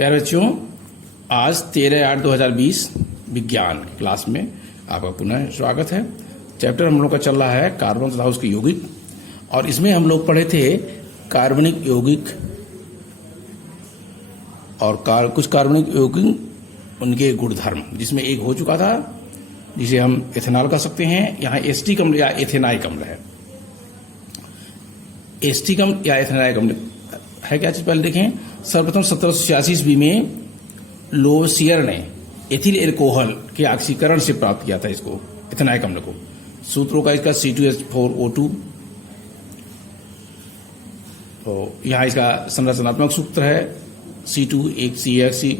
प्यारे बच्चों, आज 13/8/2020 विज्ञान क्लास में आपका पुनः स्वागत है। चैप्टर हम लोग का चल रहा है कार्बन तथा उसके यौगिक, और इसमें हम लोग पढ़े थे कार्बनिक यौगिक और कुछ कार्बनिक यौगिक उनके गुणधर्म, जिसमें एक हो चुका था जिसे हम एथेनॉल कह सकते हैं। यहाँ एस्टिक अम्ल या एथेनाइक अम्ल है। एस्टिक अम्ल या एथेनाइक अम्ल है क्या चीज, पहले देखें। सर्वप्रथम 1786 ईस्वी में लोवसियर ने एथिल एल्कोहल के ऑक्सीकरण से प्राप्त किया था इसको, एथेनाइक अम्ल को। सूत्रों का इसका C2H4O2, तो यहाँ इसका संरचनात्मक सूत्र है C2 एक CHC,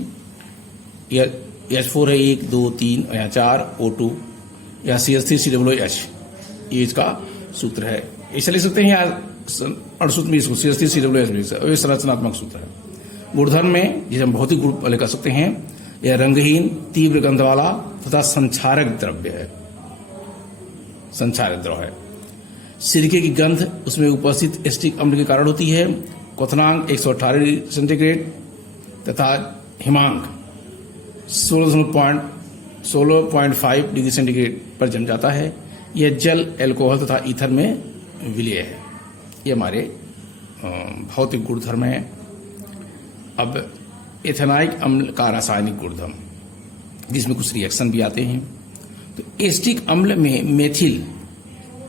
H4 है 1 2 3, यहाँ 4 O2, या CH3COOH, ये इसका सूत्र है। ऐसा लिख सकते हैं या अणुसूत्र में इसको CH3COOH, ये संरचनात्मक सूत्र है। गुणधर्म में जिसे हम भौतिक गुण वाले कह सकते हैं, यह रंगहीन, तीव्र गंध वाला तथा संक्षारक द्रव्य है, संक्षारक द्रव है। सिरके की गंध उसमें उपस्थित एस्टिक अम्ल के कारण होती है। क्वथनांक 118 डिग्री सेंटीग्रेड तथा हिमांक 16.5 डिग्री सेंटीग्रेड पर जम जाता है। यह जल, एल्कोहल तथा ईथर में विलय है। ये हमारे भौतिक गुणधर्म है। अब एथेनाइक अम्ल का रासायनिक गुणधर्म, जिसमें कुछ रिएक्शन भी आते हैं। तो एस्टिक अम्ल में मेथिल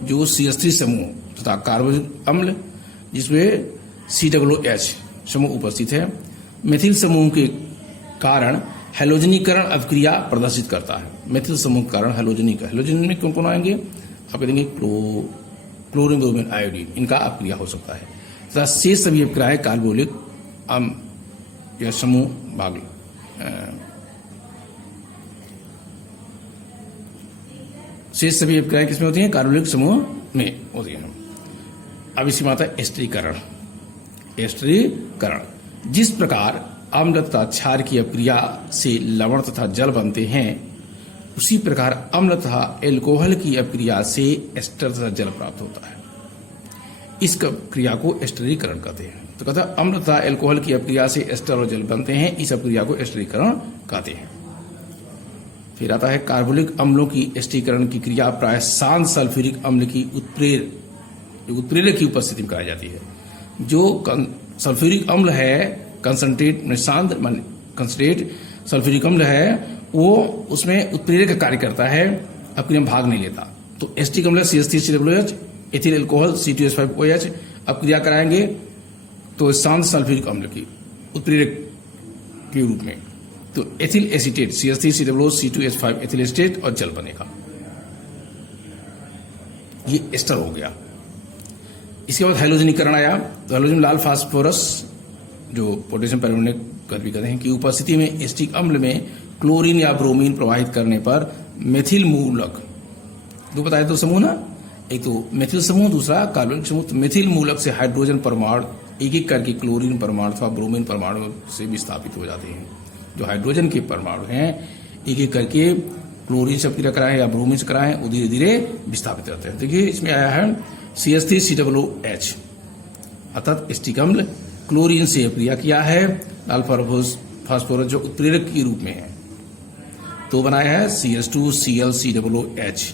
जो CH3 समूह तथा कार्बोनिक अम्ल जिसमें COOH समूह उपस्थित है, मेथिल समूह के कारण हैलोजनीकरण अभिक्रिया प्रदर्शित करता है। मेथिल समूह के कारण हैलोजन में कौन कौन आएंगे, आप कहेंगे क्लोरीन, ब्रोमीन, आयोडीन, इनका अभिक्रिया हो सकता है। तथा शेष सभी अभिक्रियाएं कार्बोलिक या समूह भाग शेष सभी अभिक्रियाएं किसमें होती हैं, कार्बोलिक समूह में होती हैं। अब इसकी बात है एस्टरीकरण। जिस प्रकार अम्ल तथा क्षार की अभिक्रिया से लवण तथा जल बनते हैं, उसी प्रकार अम्ल तथा एल्कोहल की अभिक्रिया से एस्टर तथा जल प्राप्त होता है। इस क्रिया को एस्टरीकरण कहते हैं। तो कहता है अम्ल तथा एल्कोहल की अभिक्रिया से एस्टर और जल बनते हैं, इस अभिक्रिया को एस्टरीकरण कहते हैं। फिर आता है कार्बोनिक अम्लों की एस्टरीकरण की क्रिया प्राय शांत सल्फ्यूरिक अम्ल की उत्प्रेरक की उपस्थिति में कराई जाती है। जो सल्फ्यूरिक अम्ल है कंसंट्रेट सल्फ्यूरिक अम्ल है, वो उसमें उत्प्रेरक का कार्य करता है, अभिक्रिया में भाग नहीं लेता। तो एस्टिक अम्ल CH3COOH, एथिल एल्कोहल C2H5OH अभिक्रिया कराएंगे तो शांत सल्फ्यूरिक अम्ल की उत्प्रेरक के रूप में। तो ethyl acetate CH3COOH C2H5 ethyl acetate और जल बनेगा। ये एस्टर हो गया। इसके बाद हैलोजनीकरण आया। तो हैलोजन लाल फास्फोरस जो पोटेशियम परमैंगनेट भी कहते हैं की उपस्थिति में एस्टिक अम्ल में क्लोरीन या ब्रोमीन प्रवाहित करने पर मेथिल मूलक, दो बताए तो समूह ना, एक तो मेथिल समूह, दूसरा कार्बोनिक समूह। तो मेथिल मूलक से हाइड्रोजन परमाणु एक एक करके क्लोरीन परमाणु अथवा ब्रोमीन परमाणु से विस्थापित हो जाते हैं। जो हाइड्रोजन के परमाणु हैं एक एक करके क्लोरीन से अभिक्रिया कराएं या ब्रोमीन से कराएं, वो धीरे धीरे विस्थापित रहते हैं। देखिए इसमें आया है CH3COOH, अर्थात एस्टिक अम्ल क्लोरीन से अभिक्रिया किया है, लाल फास्फोरस जो उत्प्रेरक के रूप में है, तो बनाया है CH2ClCOOH,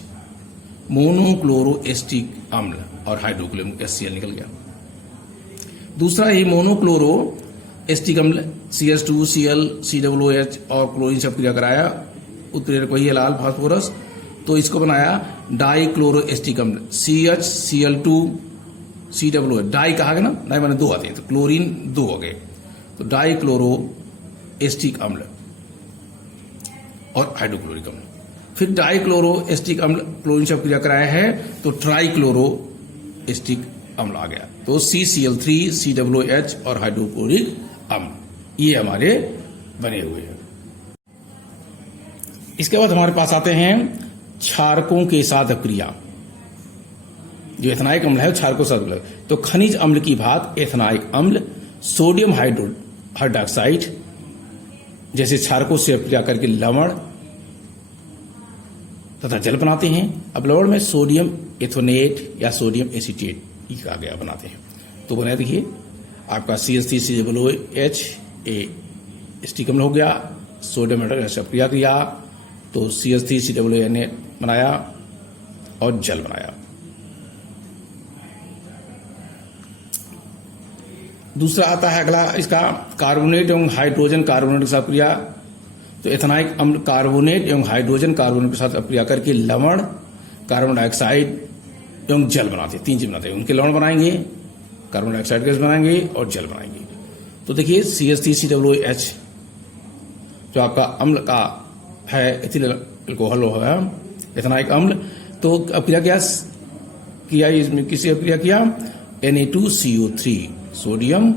मोनोक्लोरो एस्टिक अम्ल, और हाइड्रोक्लोरिक HCl निकल गया। दूसरा ही मोनोक्लोरो एस्टिक अम्ल CH2ClCOOH और क्लोरीन से अभिक्रिया कराया, उत्प्रेरक वही है लाल फास्फोरस, तो इसको बनाया डाइक्लोरो एस्टिक अम्ल CHCl2COOH। डाई कहा गया ना, डाई माने दो आते हैं, तो क्लोरीन दो हो गए, तो डाइक्लोरो एस्टिक अम्ल और हाइड्रोक्लोरिक अम्ल। फिर डाइक्लोरो एस्टिक अम्ल क्लोरीन से अभिक्रिया कराया है, तो ट्राइक्लोरो एस्टिक अम्ल आ गया। तो CCl3COOH और हाइड्रोक्लोरिक अम्ल ये हमारे बने हुए हैं। इसके बाद हमारे पास आते हैं क्षारकों के साथ अभिक्रिया। जो एथेनाइक अम्ल है क्षारकों के साथ, तो खनिज अम्ल की भांति एथेनाइक अम्ल सोडियम हाइड्रोक्साइड जैसे क्षारकों से अभिक्रिया करके लवण तथा जल बनाते हैं। अब लवण में सोडियम एथोनेट या सोडियम एसीटेट का गया बनाते हैं। तो बना देखिए आपका CH3COOH एस्टिक अम्ल हो गया, सोडियम हाइड्रोक्साइड से अपक्रिया किया तो CH3COONA बनाया और जल बनाया। दूसरा आता है अगला इसका कार्बोनेट एवं हाइड्रोजन कार्बोनेट के साथ क्रिया। तो एथेनाइक अम्ल कार्बोनेट एवं हाइड्रोजन कार्बोनेट के साथ अपक्रिया करके लवण, कार्बन डाइऑक्साइड एवं जल बनाते हैं, 3 चीज बनाते हैं। उनके लवण बनाएंगे, कार्बन डाइऑक्साइड गैस बनाएंगे और जल बनाएंगे। तो देखिए CH3COOH जो आपका अम्ल का है एथिल अल्कोहल है एथेनाइक अम्ल, तो अपक्रिया किया इसमें किसी अपक्रिया किया Na2CO3 सोडियम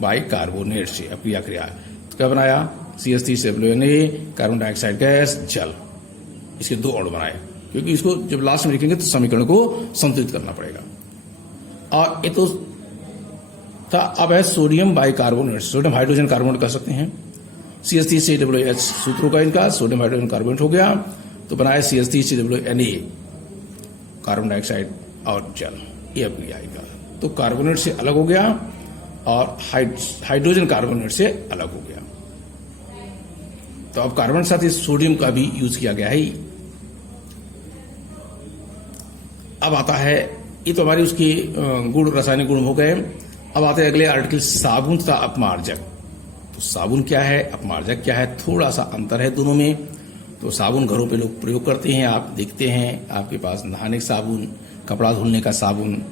बाइकार्बोनेट से अपक्रिया किया। तो क्या बनाया CH3COONA, कार्बन डाइऑक्साइड गैस, जल, इसके 2 अणु बनाए, क्योंकि इसको जब लास्ट में लिखेंगे तो समीकरण को संतुलित करना पड़ेगा। और ये तो था। अब है sodium bicarbonate, sodium hydrogen carbonate कह सकते हैं। CH3COOH सूत्रों का इनका सोडियम हाइड्रोजन कार्बोनेट हो गया, तो बनाया CH3COONA, कार्बन डाइऑक्साइड और जल, ये अपक्रिया आएगा। तो कार्बोनेट से अलग हो गया और हाइड्रोजन कार्बोनेट से अलग हो गया। तो अब कार्बन के साथ इस सोडियम का भी यूज किया गया है। अब आता है, ये तो हमारी उसकी गुण, रासायनिक गुण हो गए। अब आते हैं अगले आर्टिकल साबुन तथा अपमार्जक। तो साबुन क्या है, अपमार्जक क्या है, थोड़ा सा अंतर है दोनों में। तो साबुन घरों पे लोग प्रयोग करते हैं, आप देखते हैं आपके पास नहाने का साबुन, कपड़ा धुलने का साबुन।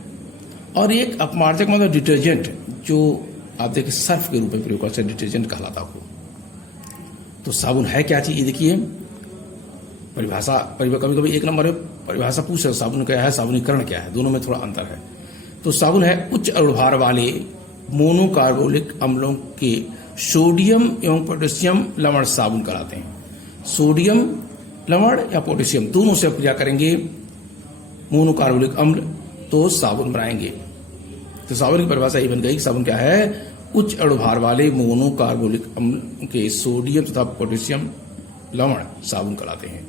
और एक अपमार्जक मतलब डिटर्जेंट, जो आप देखिए सर्फ के रूप में प्रयोग करते हैं, डिटर्जेंट कहलाता हो। तो साबुन है क्या चीज, ये देखिए परिभाषा, कभी कभी 1 नंबर में परिभाषा पूछ रहे साबुन क्या है, साबुनीकरण क्या है, दोनों में थोड़ा अंतर है। तो साबुन है उच्च अणुभार वाले मोनोकार्बोनिक अम्लों के सोडियम एवं पोटेशियम लवण साबुन कहलाते हैं। सोडियम लवण या पोटेशियम दोनों से अपक्रिया करेंगे मोनोकार्बोनिक अम्ल, तो साबुन बनाएंगे। तो साबुन की परिभाषा ये बन गई कि साबुन क्या है, उच्च अणुभार वाले मोनोकार्बोनिक अम्ल के सोडियम तथा पोटेशियम लवण साबुन कहलाते हैं।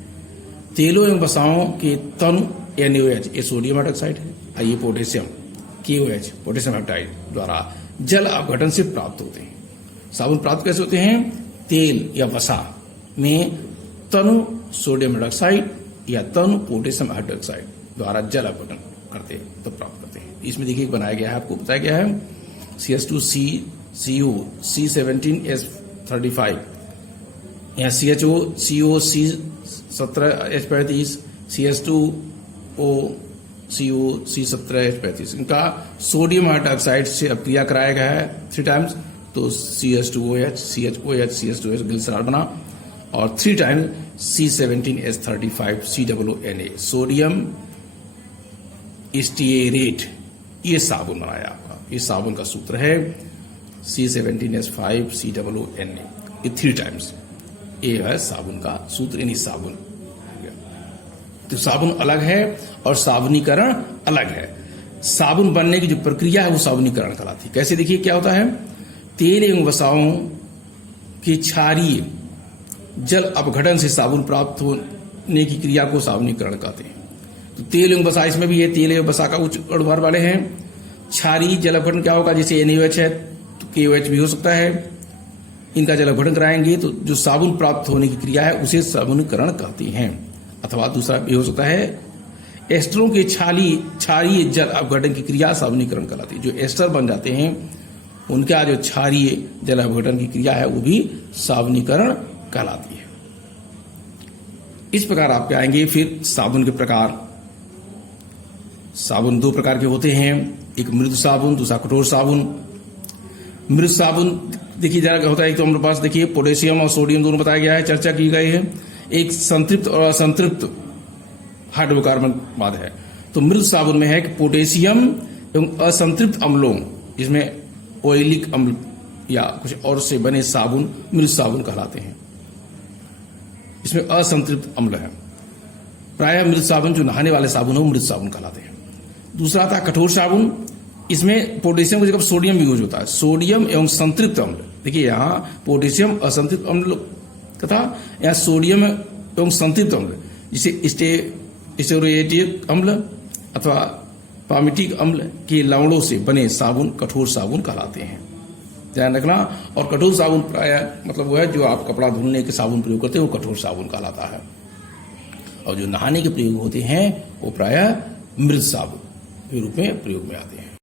तेलों एवं वसाओं के तनु NaOH, ये सोडियम हाइड्रोक्साइड है, और ये पोटेशियम KOH, पोटेशियम हाइड्रोक्साइड द्वारा जल अपघटन से प्राप्त होते हैं। साबुन प्राप्त कैसे होते हैं, तेल या वसा में तनु सोडियम हाइड्रोक्साइड या तनु पोटेशियम हाइड्रोक्साइड द्वारा जल अपघटन करते हैं तो प्राप्त करते हैं। इसमें देखिए बनाया गया है, आपको बताया गया है CH2CCO C17H35, यहाँ CHO C17H35, CH2O CO C17H35, इनका सोडियम हाइड्रोक्साइड से अपक्रिया कराया गया है 3 टाइम्स, तो CH2OH, CHOH, CH2OH ग्लिसरॉल बना, और 3 टाइम्स C17H35 COONA सोडियम स्टीएरेट, ये साबुन बनाया आपका। ये साबुन का सूत्र है C17H5 COONA, ये 3 टाइम्स, ये है साबुन का सूत्र, यानी साबुन। तो साबुन अलग है और साबुनीकरण अलग है। साबुन बनने की जो प्रक्रिया है वो साबुनीकरण कहलाती है। कैसे, देखिए क्या होता है, तेल एवं वसाओं की क्षारीय जल अपघटन से साबुन प्राप्त होने की क्रिया को साबुनीकरण कहते हैं। तो तेल एवं वसा, इसमें भी ये तेल एवं वसा का उच्च अणुभार वाले हैं। क्षारीय जल अपघटन क्या होगा, जैसे NaOH है तो KOH भी हो सकता है, इनका जल अपघटन कराएंगे तो जो साबुन प्राप्त होने की क्रिया है उसे साबुनीकरण कहते हैं। अथवा दूसरा भी हो सकता है एस्टरों के क्षारीय जल अपघटन की क्रिया साबुनीकरण कहलाती है। जो एस्टर बन जाते हैं उनका जो क्षारीय जल अपघटन की क्रिया है वो भी साबुनीकरण कहलाती है। इस प्रकार आप आएंगे फिर साबुन के प्रकार। साबुन 2 प्रकार के होते हैं, एक मृदु साबुन, दूसरा कठोर साबुन। मृदु साबुन देखिए जरा क्या होता है, एक तो हमारे पास देखिए पोटेशियम और सोडियम दोनों बताया गया है, चर्चा की गई है। एक संतृप्त और असंतृप्त हाइड्रोकार्बन बाद है। तो मृदु साबुन में है कि पोटेशियम एवं असंतृप्त अम्लों, जिसमें ऑयलिक अम्ल या कुछ और से बने साबुन मृदु साबुन कहलाते हैं। इसमें असंतृप्त अम्ल है। प्रायः मृदु साबुन जो नहाने वाले साबुन हो मृदु साबुन कहलाते हैं। दूसरा था कठोर साबुन, इसमें पोटेशियम की जगह सोडियम भी यूज होता है। सोडियम एवं संतृप्त अम्ल, देखिए यहाँ पोटेशियम असंतृप्त अम्ल तथा यहाँ सोडियम एवं संतृप्त अम्ल, जिसे स्टेरोएटिक अम्ल अथवा पामिटिक अम्ल के लवणों से बने साबुन कठोर साबुन कहलाते हैं। ध्यान रखना। और कठोर साबुन प्राय मतलब वो है जो आप कपड़ा धुलने के साबुन प्रयोग करते हैं वो कठोर साबुन कहलाता है, और जो नहाने के प्रयोग होते हैं वो प्राय मृद साबुन के रूप में प्रयोग में आते हैं।